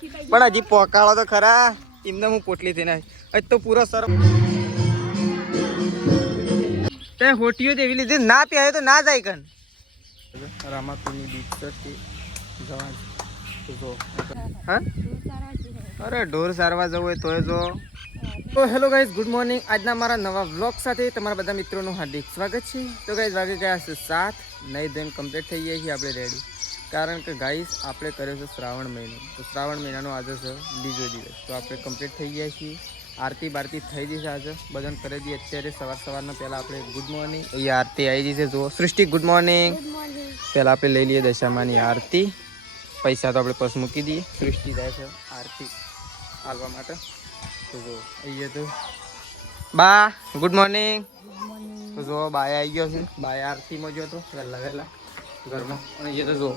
પણ હજી પોકાળો તો ખરા એમને હું પોટલી થઈને આજ તો પૂરો સર તે હોટીઓ દેવી લીધી ના પીએ તો ના જાય કન રામાપીરની બીચ છે જવા જો હા અરે ઢોર સારવા જવું હોય તોય જો તો હેલો ગાઈઝ ગુડ મોર્નિંગ આજના મારા નવા વ્લોગ સાથે તમારા બધા મિત્રોનું હાર્દિક સ્વાગત છે તો ગાઈઝ વાગે ગયા છે 7 નહીં ધોઈને કમ્પ્લીટ થઈ જાય છે આપણે રેડી કારણ કે ગાઈઝ આપણે કર્યો છે શ્રાવણ મહિનો તો શ્રાવણ મહિનાનો આજે છે બીજો દિવસ તો આપણે કમ્પ્લીટ થઈ ગયા છીએ આરતી બારતી થઈ ગઈ છે આજે બધાને કરી દઈએ અત્યારે સવારના પહેલાં આપણે ગુડ મોર્નિંગ અહીંયા આરતી આવી ગઈ છે જુઓ સૃષ્ટિ ગુડ મોર્નિંગ પહેલાં આપણે લઈ લઈએ દશામાની આરતી પૈસા તો આપણે પર્સ મૂકી દઈએ સૃષ્ટિ જાય છે આરતી આવવા માટે તો જો અહીંયા તો બા ગુડ મોર્નિંગ તો જો બાય આવી ગયો છે બાય આરતીમાં જો તો વહેલા ઘરમાં અને અહીંયા તો જો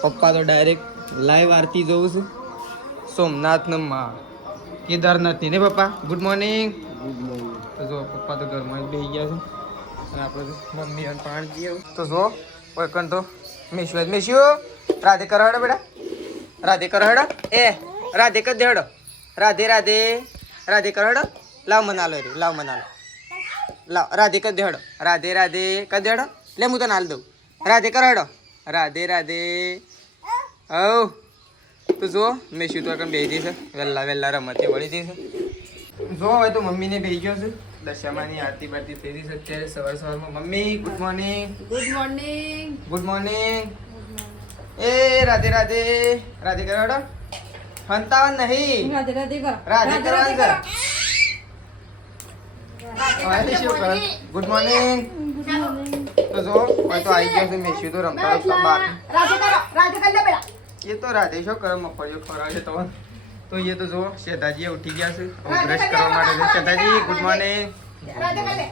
પપ્પા તો ડાયરેક્ટ લાઈવ આરતી જોઉં છું સોમનાથનો માં કેદારનાથની ને પપ્પા ગુડ મોર્નિંગ તો જો પપ્પા તો ઘરમાં જ બેસી ગયા છે અને આપણે મમ્મી અને પાણી તો જો કોઈ કણ તો મેશ્યો રાધે કરો હેડો બેટા રાધે કરો હેડો એ રાધે કર દે હેડો રાધે રાધે રાધે કરો હેડો લાવ મનાલો રે લાવ મનાલો લાવ રાધે કર દે હેડો રાધે રાધે કર દે હેડો લે હું તને હાલ દઉં રાધે કરો હેડો રાધે રાધે હવ તો જો મેશ્યું તો આગળ બેસી છે વહેલા રમતે વળી જઈ છે જો હવે તો મમ્મીને બેસી ગયો છે દશામાની આરતી બારતી થઈ રહી છે અત્યારે સવારમાં mummy good morning good morning good morning એ રાધે રાધે રાધે કરો હેડો હંતાવન નહીં રાધે રાધે કરો રાધે કરવાનું છે ગુડ મોર્નિંગ તો જો હવે તો આવી ગયો છે મેશ્યું તો રમતા બહાર રાધે કરો રાધે કર લે બેટા ये तो राधे शो करम मफड़ियो खराजे तो ये तो जो शेदाजी उठी गया से ब्रश करवा माटे शेदाजी गुड मॉर्निंग રાધે કર લે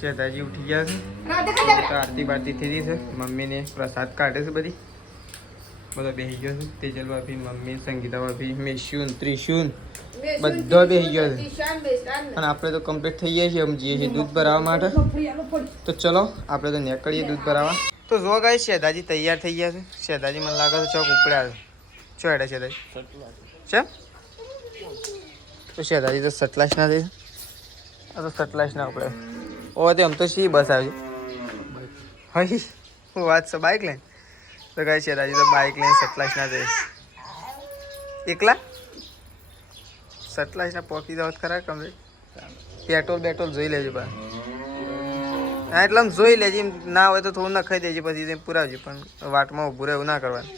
शेदाजी उठी गया से રાધે કર લે तो आरती बारती थी रही છે મમ્મી ને પ્રસાદ કાઢે છે બધી બધા બેહી ગયો છે તેજલ ભાભી મમ્મી સંગીતા ભાભી મેશ્યુન ત્રિશુન બધો બેહી ગયો છે ઈશાન બેસાન અને આપણે તો કમ્પ્લીટ થઈ ગયા છીએ અમે જઈએ છીએ દૂધ ભરાવા માટે તો ચલો આપણે તો નીકળીએ દૂધ ભરાવા તો જો ગાઈસ શેદાજી તૈયાર થઈ ગયા છે શેદાજી મને લાગે છે ચોક ઉપડ્યા છે શું હેડે શેદાજી છે તો શેદાજી તો સટલાશ ના થઈ આ તો સટલાશ ના આપણે ઓ તે આમ તો શી બસ આવી હઈ હું વાત છે બાઇક લઈને તો ગાઈસ શેદાજી તો બાઇક લઈને સટલાશ ના થઈ એકલા સટલાશ ના પોકી જાવ ખરા કમરે પેટ્રોલ જોઈ લેજો બા હા એટલે આમ જોઈ લેજે ના હોય તો થોડું નખાઈ દેજે પછી પુરાવજો પણ વાટમાં ઊભું રહેવું ના કરવાનું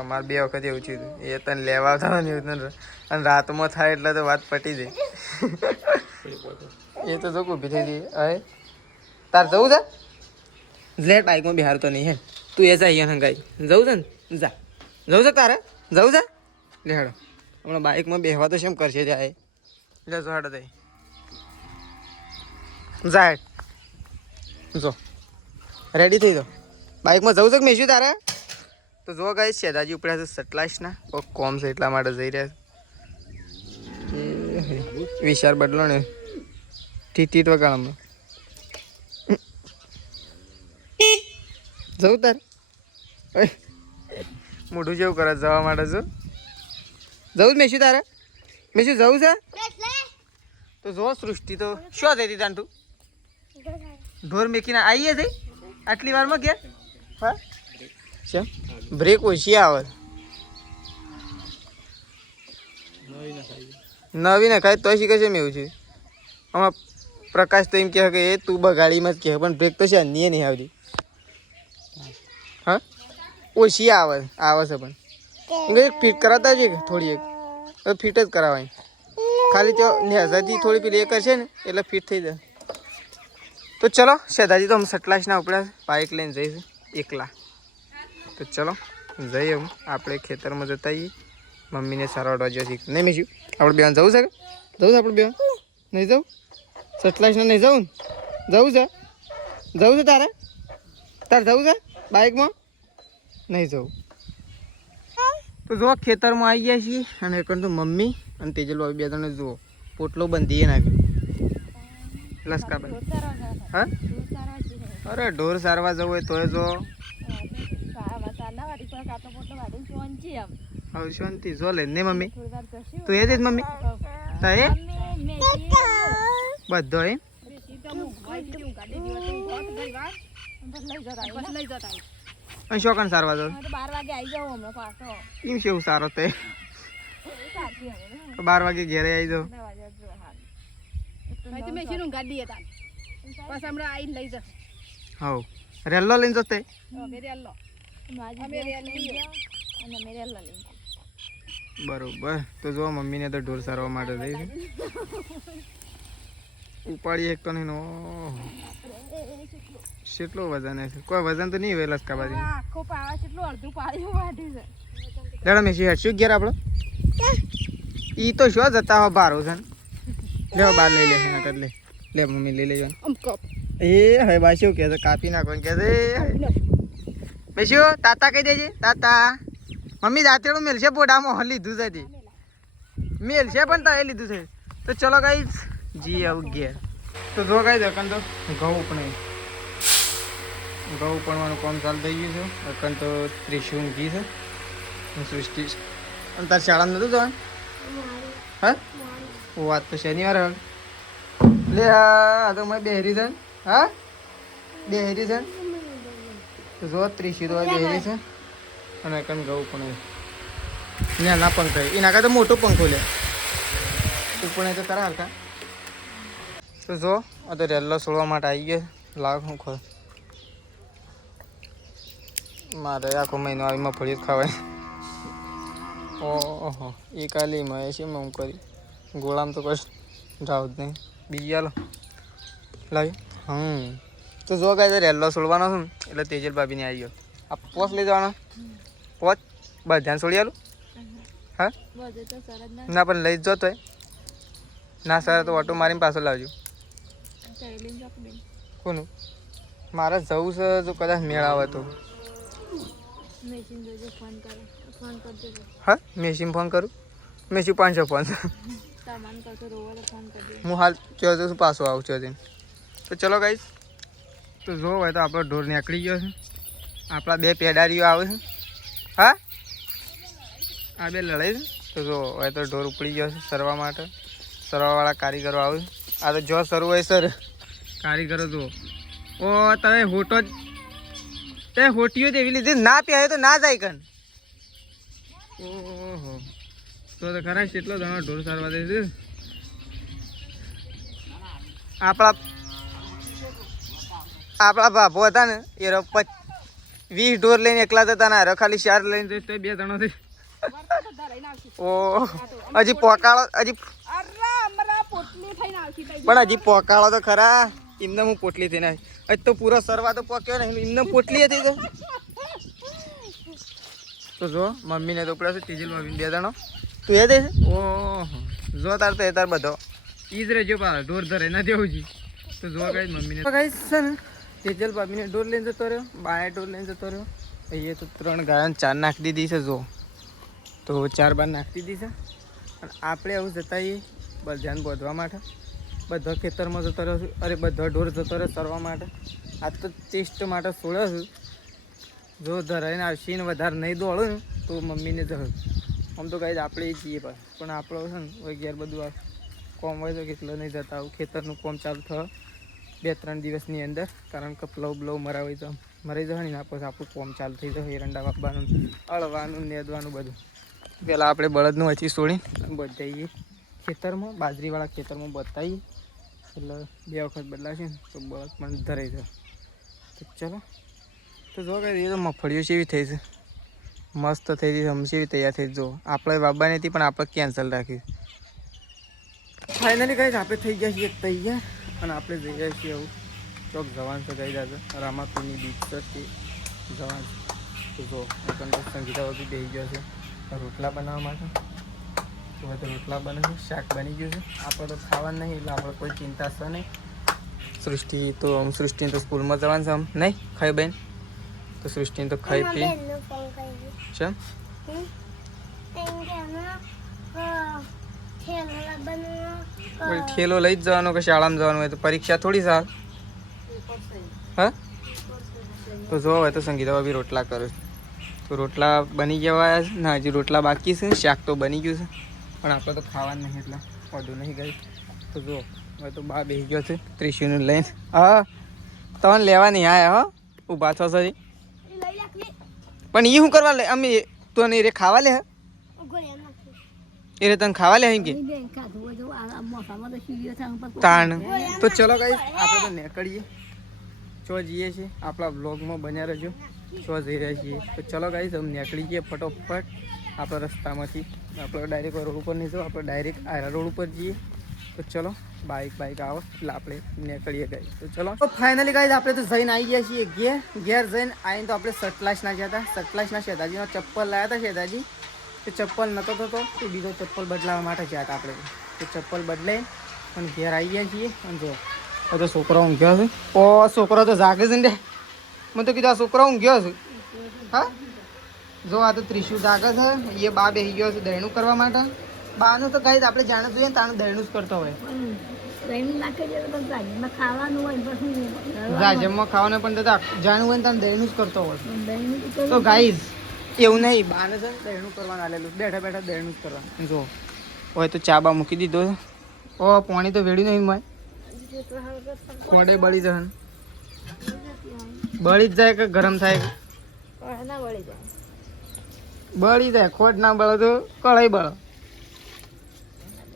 અમારે 2 વખત એવું થયું હતું એ તને લેવા આવતા અને રાતમાં થાય એટલે તો વાત પટી જાય એ તો જો ઊભી થઈ ગઈ હવે તાર જવું છે લેટ બાઇકમાં બિહાર તો નહીં હે તું એ જા અહીંયા હંગાઈ જવું છે ને જા જવું છે તારે જવું છે લે હેડો હમણાં બાઇકમાં બેહવા તો શેમ કરશે ત્યાં લે જો હેડો થઈ જા હેડ જો રેડી થઈ જાઓ બાઇકમાં જવું છે કે મેશું તારે તો જો ગાઈ શેદાજી ઉપડ્યા છે સટલાશના કોમ છે એટલા માટે જઈ રહ્યા છે વિચાર બદલો ને ટીટ વગાડ હમણાં જવું તારે મોઢું જેવું કરે જવા માટે જો જવું જ મેશું તારે મેશું જવું છે તો જો સૃષ્ટિ તો શું થઈ તાન તું ઢોર મેકીને આવીએ થઈ આટલી વારમાં કે હા છે બ્રેક ઓછી આવે નવી ને ખાય તો શીખે છે મેં એવું છે હમણાં પ્રકાશ તો એમ કહે કે એ તું બગાડીમાં જ કહે પણ બ્રેક તો છે અન્ય નહીં આવતી હા ઓછી આવે છે પણ એક ફિટ કરાવતા છે કે થોડી એક ફિટ જ કરાવાય ખાલી તો નેઝાથી થોડી પેલી એ કરશે ને એટલે ફિટ થઈ જાય તો ચલો શેદાજી તો हम સટલાશના ઉપડા બાઇક લઈને જઈશું એકલા તો ચલો જઈએ આપણે ખેતરમાં જતા આવીએ મમ્મીને સારવાડવા જઈએ નહીં મેશું આપણે બેન જવું છે આપણે બેન નહીં જવું સટલાશના નહીં જવું ને જવું છે તારે જવું છે બાઇકમાં નહીં જવું તો જો ખેતરમાં આવી ગયા છીએ અને એક તો મમ્મી અને તેજલ ભાભી 2 જણે જુઓ પોટલો બંધીએ નાખ્યો લસકા ભાઈ હા અરે ઢોર સારવા જવું હોય તોય જો હવે શાંતિ જો લે ને મમ્મી થોડી વાર જશું તું એ જ મમ્મી તા એ બધો એમ અહીં શોકન સારવા જાવ 12 વાગે આવી જાવ હમણાં પાછો એમ કેવું સારો તે સાચી હવે 12 વાગે ઘરે આવી જાવ ગાડી હતા બસ હમણાં આવીને લઈ જા હવ રેલ્લો લઈને જતે બરોબર તો જો મમ્મીને તો ઢોર સારવા માટે થઈ છે ઉપાડી એક તો નહીં નો કેટલું વજન છે કોઈ વજન તો નહીં વેલસ કાબાજી આખો પાવા કેટલું અડધું પાડ્યું વાઢ્યું છે દાડા મેં શું ઘેર આપણો ઈ તો શું જતા હો બાર છે લેવો બાર લઈ લે એના કર લે મમ્મી લઈ લેજો એ હવે બા શું કહે છે કાપી નાખો કે છે બેસ્યો તાતા કહી દેજે તાતા મમ્મી દાંતેડું મેલશે બોડામાં લીધું છે મેલશે પણ તારે લીધું છે તો ચલો ગાઈસ જી આવું ઘેર તો જો ગાઈસ અકન તો ઘઉં પણ ઘઉં પડવાનું કામ ચાલુ થઈ ગયું છે અકન તો ત્રિશુમ ઘી છે સૃષ્ટિ અને તાર શાળામાં નતું જવાનું હા વાત તો શનિવાર હવે લે હા તો મેં બેહરી છે હા બેહરી છે તો જો ત્રિશી તો બેહરી છે અને કન ઘઉં પણ નાના પંખો એના કરતા મોટો પંખો લે ઉપર તો તારા હરકા તો જો આ તો રેલ્લો છોડવા માટે આવી ગયો લાવ હું ખો મારે આખો મહિનો આવી મગફળી ખાવાય ઓહો એ કાલીમાં છે હું કરી ગોળામાં તો કશ જાવ જ નહીં બીજી હાલો લાવી તો જો ગાય રેલ્લો છોડવાનો છું એટલે તેજલ ભાભીને આવી ગયો આ પોસ લઈ જવાનો પોચ બધાને છોડી આલું હા ના પણ લઈ જ જતો ના સર તો ઓટો મારીને પાછો લાવજો કોનું મારે જવું છે જો કદાચ મેળ આવે તો હા મેસીમ ફોન કરું મેસી 500 ફોન હું હાલ ચોથી પાછો આવું ચોથી તો ચલો ગાઈસ તો જો હોય તો આપણો ઢોર નીકળી ગયો છે આપણા બે પેડારીઓ આવે છે હા આ બે લડાઈ છે તો જો હોય તો ઢોર ઉપડી ગયો છે સરવા માટે સરવાવાળા કારીગરો આવે આ તો જો સરવું હોય સર કારીગરો જુઓ ઓ તમે હોટો તે હોટીઓ જેવી લીધી ના પ્યાય તો ના જાય કન ઓહો તો ખરા કેટલો ઘણો ઢોર સારવા દે છે આપણા બાપો હતા ને એ 20 ઢોર લઈને એકલા જતા ને ખાલી 4 લઈને તો 2 જણો થઈ ઓ હજી પોકાળો હજી પણ હજી પોકાળો તો ખરા એમને હું પોટલી થઈને હજી તો પૂરો સરવા તો પોક્યો ને એમને પોટલી હતી તો જો મમ્મીને તો પડે છે તેજલ મમ્મી 2 જણો તું એ દે ઓહો જો તાર તો એ તાર બધો ઈ જ રહેજો પા ઢોર ધરે ના દેવું જી તો જો ગાઈસ મમ્મીને ગાઈસ છે ને તેજલ ભાભીને ઢોર લઈને જતો રહ્યો બાય ઢોર લઈને જતો રહ્યો અહીંયા તો 3 ગાયો 4 નાખી દીધી છે જો તો 4 બાર નાખી દીધી છે અને આપણે આવું જતા એ બધાને બોધવા માટે બધા ખેતરમાં જતો રહ્યો છું અરે બધા ઢોર જતો રહ્યો સરવા માટે આ તો ટેસ્ટ માટે છોડ્યો છું જો ધરાઈને આવશે ને વધારે નહીં દોડો ને તો મમ્મીને જ આમ તો કાંઈ આપણે જઈએ પણ આપણો છે ને હોય ઘેર બધું કોમ હોય તો કેટલો નહીં જતા આવું ખેતરનું કોમ ચાલુ થયો 2-3 દિવસની અંદર કારણ કે પ્લવ બ્લવ મરાવી તો મરી જવાની ને પછી આપણું કોમ ચાલુ થઈ જાય એરંડા વાપવાનું અળવાનું નેદવાનું બધું પહેલાં આપણે બળદનું હજી છોડી બધાઈએ ખેતરમાં બાજરીવાળા ખેતરમાં બતાવીએ એટલે 2 વખત બદલાશે ને તો બળદ પણ ધરાઈ જાય તો ચલો તો જો કે એ તો મગફળીઓ જેવી થઈ છે મસ્ત થઈ ગઈ હમસેવી તૈયાર થઈ જો આપણે બાબાની હતી પણ આપણે કેન્સલ રાખી ફાઇનલી કઈ આપણે થઈ ગયા છીએ તૈયાર અને આપણે જઈ રહ્યા છીએ આવું ચોક જવાન છે ગઈ દાદા રામાપુરની બીચ છે તે જવાન તો જો સંગીતા બી બેસી ગયો છે રોટલા બનાવવા માટે તો હવે તો રોટલા બને છે શાક બની ગયું છે આપણે તો ખાવાનું નહીં એટલે આપણે કોઈ ચિંતા છે નહીં સૃષ્ટિને તો સ્કૂલમાં જવાનું છે આમ નહીં ખાઈ બેન તો સૃષ્ટિને તો ખાઈ પી છે ઠેલો લઈ જ જવાનો કે શાળામાં જવાનું હોય તો પરીક્ષા થોડી સાર હા તો જો હોય તો સંગીતા બી રોટલા કરું તો રોટલા બની ગયા છે ને હજી રોટલા બાકી છે, શાક તો બની ગયું છે પણ આપણે તો ખાવાનું નહીં એટલે વધુ નહીં ગઈ. તો જો હવે તો બા બેસી ગયો છે ત્રિશુને લઈને. હા તમને લેવા નહીં આયા હો, ઊભા છો સરી. પણ એ શું કરવા લે અમે તો નહીં રે ખાવા લે એ રે તને ખાવા લે કે તાણ. તો ચલો ગાઈસ આપણે તો નીકળીએ, ચો જઈએ છીએ આપણા વ્લોગમાં બન્યા રહેજો, ચો જઈ રહ્યા છીએ. તો ચલો ગાઈસ અમે નીકળી જઈએ ફટોફટ આપણા રસ્તામાંથી. આપણે ડાયરેક્ટ રોડ ઉપર નહીં જવું, આપણે ડાયરેક્ટ આયરા રોડ ઉપર જઈએ. તો ચલો બાઇક આવો એટલે આપણે નીકળીએ ગાઈસ. તો ચલો તો ફાઇનલી ગાઈસ આપણે તો જઈને આવી ગયા છીએ ઘેર જઈને આવીને તો આપણે સતલાસના ગયા હતા. સતલાસના શેતાજીનો ચપ્પલ લાવ્યા હતા શેતાજી. તો ચપ્પલ નહોતો થતો તો બીજો ચપ્પલ બદલાવવા માટે ગયા હતા આપણે. તો ચપ્પલ બદલાઈ અને ઘેર આવી ગયા છીએ. અને જો તો છોકરો ઊંઘ્યો છે. ઓ છોકરો તો જાગે છે ને, મેં તો કીધું આ છોકરો ઊંઘ્યો છે. હા જો આ તો ત્રિશુલ જાગે છે, એ બા બેસી ગયો છે દહીણું કરવા માટે. બાનું તો કઈ આપણે જાણે જોઈએ ને તાનું દહીણું જ કરતો હોય. રાજ્યમાં ખાવાનું પણ દાદા જાણવું હોય ને તાનું દહીણું જ કરતો હોય. તો ગાઈઝ એવું નહીં, બાને છે ને દહીણું કરવાનું આલેલું, બેઠા બેઠા દહીણું જ કરવાનું. જો હોય તો ચા બા મૂકી દીધો. ઓ પાણી તો વેડ્યું નહીં મેં, કોડે બળી જાય, બળી જ જાય કે ગરમ થાય કે બળી જાય. ખોટ ના બળે તો કળાઈ બળે.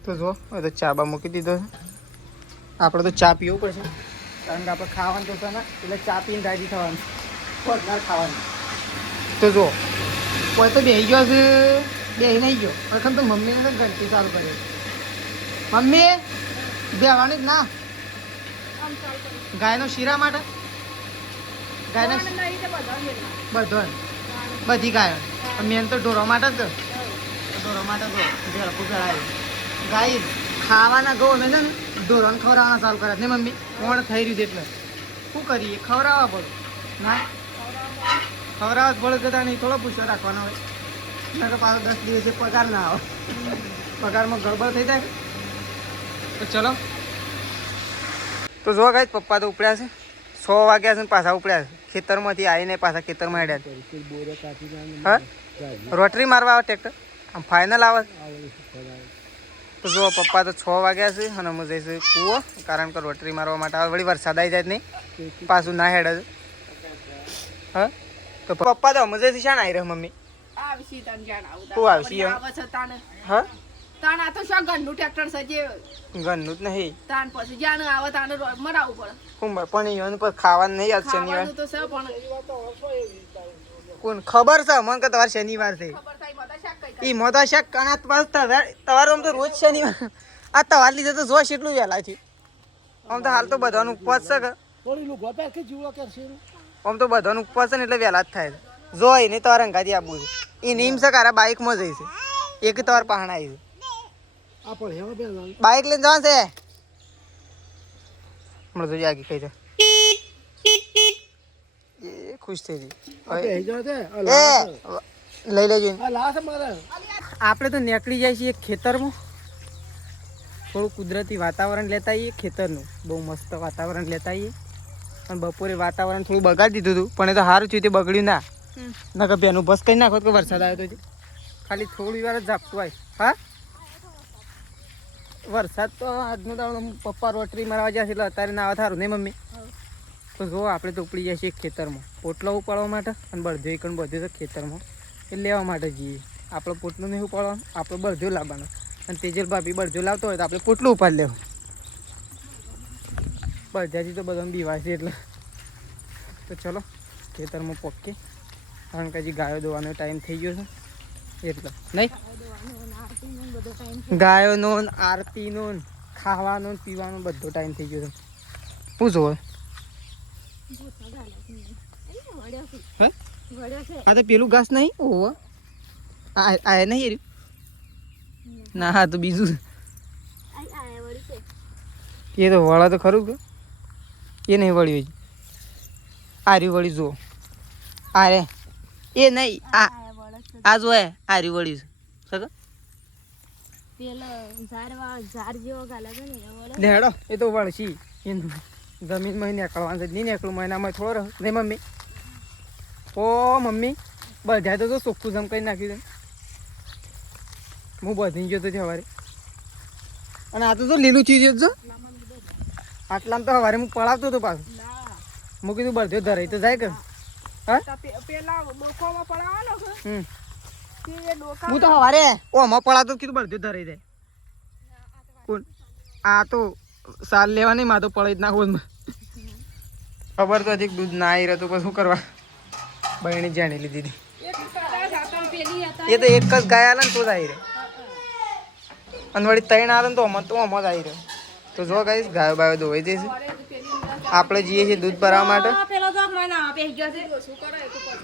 તો જો હવે તો ચા બા મૂકી દીધો છે. આપણે તો ચા પીવું પડશે કારણ કે આપણે ખાવાનું તો છે ને એટલે ચા પીને રાજી થવાનું, ખોટનાર ખાવાનું. તો જો કોઈ તો બેસી ગયો છે, બેસી નહીં ગયો પ્રથમ તો મમ્મીને તો ઘંટી ચાલુ કરી. મમ્મી બેવાની જ ના ગાયનો શીરા માટે, ગાયના બધો બધી ગાયો મેન તો ઢોરો માટે જ, ઢોરો માટે તો ભેળકું ભેળાય. ગાય ખાવાના ગો અમે છે ને ઢોરોને ખવડાવવાના ચાલુ કર્યા ને મમ્મી, કોણ થઈ રહ્યું છે એટલે શું કરીએ, ખવડાવવા પડે ના ખવડાવવા જ પડે. જતા નહીં થોડો પૂછો રાખવાનો હોય, નકર પાછો 10 દિવસે પગાર ના આવે, પગારમાં ગડબડ થઈ જાય. તો ચલો તો જો ગાઈસ પપ્પા તો ઉપડ્યા છે, 6 વાગ્યા છે ને પાછા ઉપડ્યા છે ખેતરમાંથી આવીને પાછા ખેતરમાં હેડ્યા. હા રોટરી મારવા આવે ટ્રેક્ટર આમ ફાઇનલ આવે. તો જો પપ્પા તો 6 વાગ્યા છે અને અમે જઈશું કૂવો કારણ કે રોટરી મારવા માટે આવે. વળી વરસાદ આવી જાય નહીં પાછું ના હેડે છે. હા તો પપ્પા તો અમે જઈશું શાણ આવી રહ્યો મમ્મી શું આવશે હા તાણ આ તો શું ઘરનું ટ્રેક્ટર છે જે ઘરનું જ નહીં તાણ પછી જ્યાં આવે તાને મરાવવું પડે. પણ ઈવન પર ખાવાનું નહીં આજ શનિવાર ખાવાનું તો છે પણ કોણ ખબર છે મને કે તમારે શનિવાર છે ખબર થાય બધા શાક કઈ ઈ મોટા શાક કણાત પાસ તમારું આમ તો રોજ શનિવાર આ તવાર લીધે તો જોશ એટલું વહેલા છે. આમ તો હાલ તો બધાનું ઉપવાસ છે કે આમ તો બધાનું ઉપવાસ છે ને એટલે વહેલા જ થાય છે. જો એને તમારે અંગાથી આપવું છે એ નીમ છે કારા બાઇકમાં જઈશે એક તમારે પહાણ આવી છે બાઇક લઈને જવાનું છે હમણાં તો આગી ખાઈ જાય એ ખુશ થઈ ગઈ લઈ લેજો. આપણે તો નીકળી જાય છીએ ખેતરમાં, થોડું કુદરતી વાતાવરણ લેતા આવીએ ખેતરનું, બહુ મસ્ત વાતાવરણ લેતા આવીએ. પણ બપોરે વાતાવરણ થોડું બગાડી દીધું હતું પણ એ તો સારું થયું તે બગડ્યું ના નકર બેનું બસ કરી નાખો કે વરસાદ આવ્યો તો ખાલી થોડી વાર જ ઝાપટું આવે. હા વરસાદ તો આજનો દાડો પપ્પા રોટરી મારવા જશે એટલે અત્યારે ના આવે સારું નહીં મમ્મી. તો જો આપણે તો ઉપડી જાય છીએ ખેતરમાં પોટલા ઉપાડવા માટે અને બળધો એકણ બધું તો ખેતરમાં એ લેવા માટે જઈએ. આપણે પોટલું નહીં ઉપાડવાનું, આપણે બળધો લાવવાનો અને તેજલ ભાભી બળધો લાવતો હોય તો આપણે પોટલું ઉપાડ લેવું. બળધાથી તો બધાને બીવાય છે એટલે. તો ચલો ખેતરમાં પોકે કારણ કે હજી ગાયો દોવાનો ટાઈમ થઈ ગયો છે એટલે નહીં ગાયોનો આરતીનો ખાવાનો પીવાનો બધો ટાઈમ થઈ ગયો છે. શું જોવે આ તો પેલું ઘાસ નહીં ઓહો આ નહીં એર્યું ના હા તો બીજું એ તો વળા તો ખરું કે એ નહીં વળ્યું આર્યું વળી જુઓ આ રે એ નહીં આ જો આર્યું વળ્યું છે હેડો એ તો વળશી જમીનમાં નીકળવાનું છે નહીં નીકળું મહિનામાં થોડો રહે નહીં મમ્મી. ઓ મમ્મી બધા તો ચોખ્ખું જમ કરી નાખ્યું છે હું બધી ગયો તો સવારે અને આ તો લીલું ચીજ જ છો આટલામાં તો સવારે હું પડાવતો હતો પાછું હું કીધું બળધ્યો ધરાઈ તો જાય કે હા પેલા ડોકામાં પડાવવાનો છે હમ તે ડોકા હું તો સવારે ઓમાં પડાવતો કીધું બળધ્યો ધરાઈ જાય કોણ આ તો સાલ લેવા નહીં માં તો પડાવી જ નાખો ખબર તો હજી દૂધ ના આવી રહ્યું પછી શું કરવા બહેણી જાણી લીધી હતી એક કદાચ હતા પેલી હતા એ તો એક જ ગાય આલે ને તો જ આવી રહ્યો અને વળી ત્રણ આલે ને તો આમાં જ આવી રહ્યો તો જો ગાઈસ ગાયો બાયો ધોવાઈ જઈશ આપણે જઈએ છીએ દૂધ ભરાવવા માટે પેલો તો મને આપી ગયો છે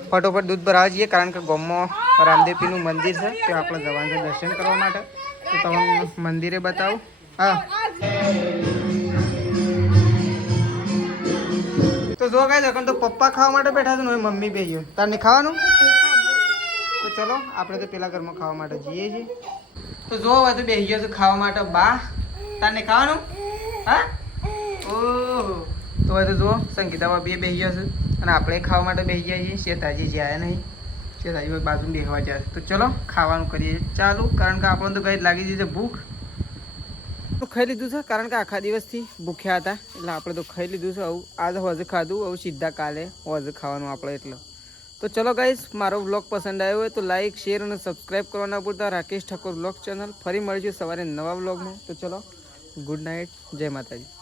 ફટોફટ દૂધ ભરાવવા જઈએ કારણ કે ગામમાં રામદેવપીરનું મંદિર છે ત્યાં આપણે જવાનું છે દર્શન કરવા માટે તો તમને મંદિરે બતાવું હા તો જો ગાઈસ અકન તો પપ્પા ખાવા માટે બેઠા છે ને હવે મમ્મી બેહ્યો તાર નહીં ખાવાનું તો ચલો આપણે તો પેલા ઘરમાં ખાવા માટે જઈએ છીએ તો જો હવે તો બેસી ગયો છે ખાવા માટે બા તારને ખાવાનું હા ઓહો તો હવે તો જો સંગીતા બે બેસી ગયા છે અને આપણે ખાવા માટે બેસી ગયા છીએ શેતાજી જે આવ્યા નહીં શેતાજી બાજુ બેસવા જાય તો ચલો ખાવાનું કરીએ ચાલુ કારણ કે આપણને તો કંઈ લાગી જઈ છે ભૂખ તો ખાઈ લીધું છે કારણ કે આખા દિવસથી ભૂખ્યા હતા એટલે આપણે તો ખાઈ લીધું છે આવું આજે હોજે ખાધું આવું સીધા કાલે હોજે ખાવાનું આપણે એટલે તો ચલો ગાઈસ મારો વ્લોગ પસંદ આવ્યો હોય તો લાઈક શેર અને સબસ્ક્રાઈબ કરવા ના ભૂલતા રાકેશ ઠાકોર વ્લોગ ચેનલ ફરી મળીશું સવારે નવા વ્લોગમાં તો ચલો ગુડ નાઇટ જય માતાજી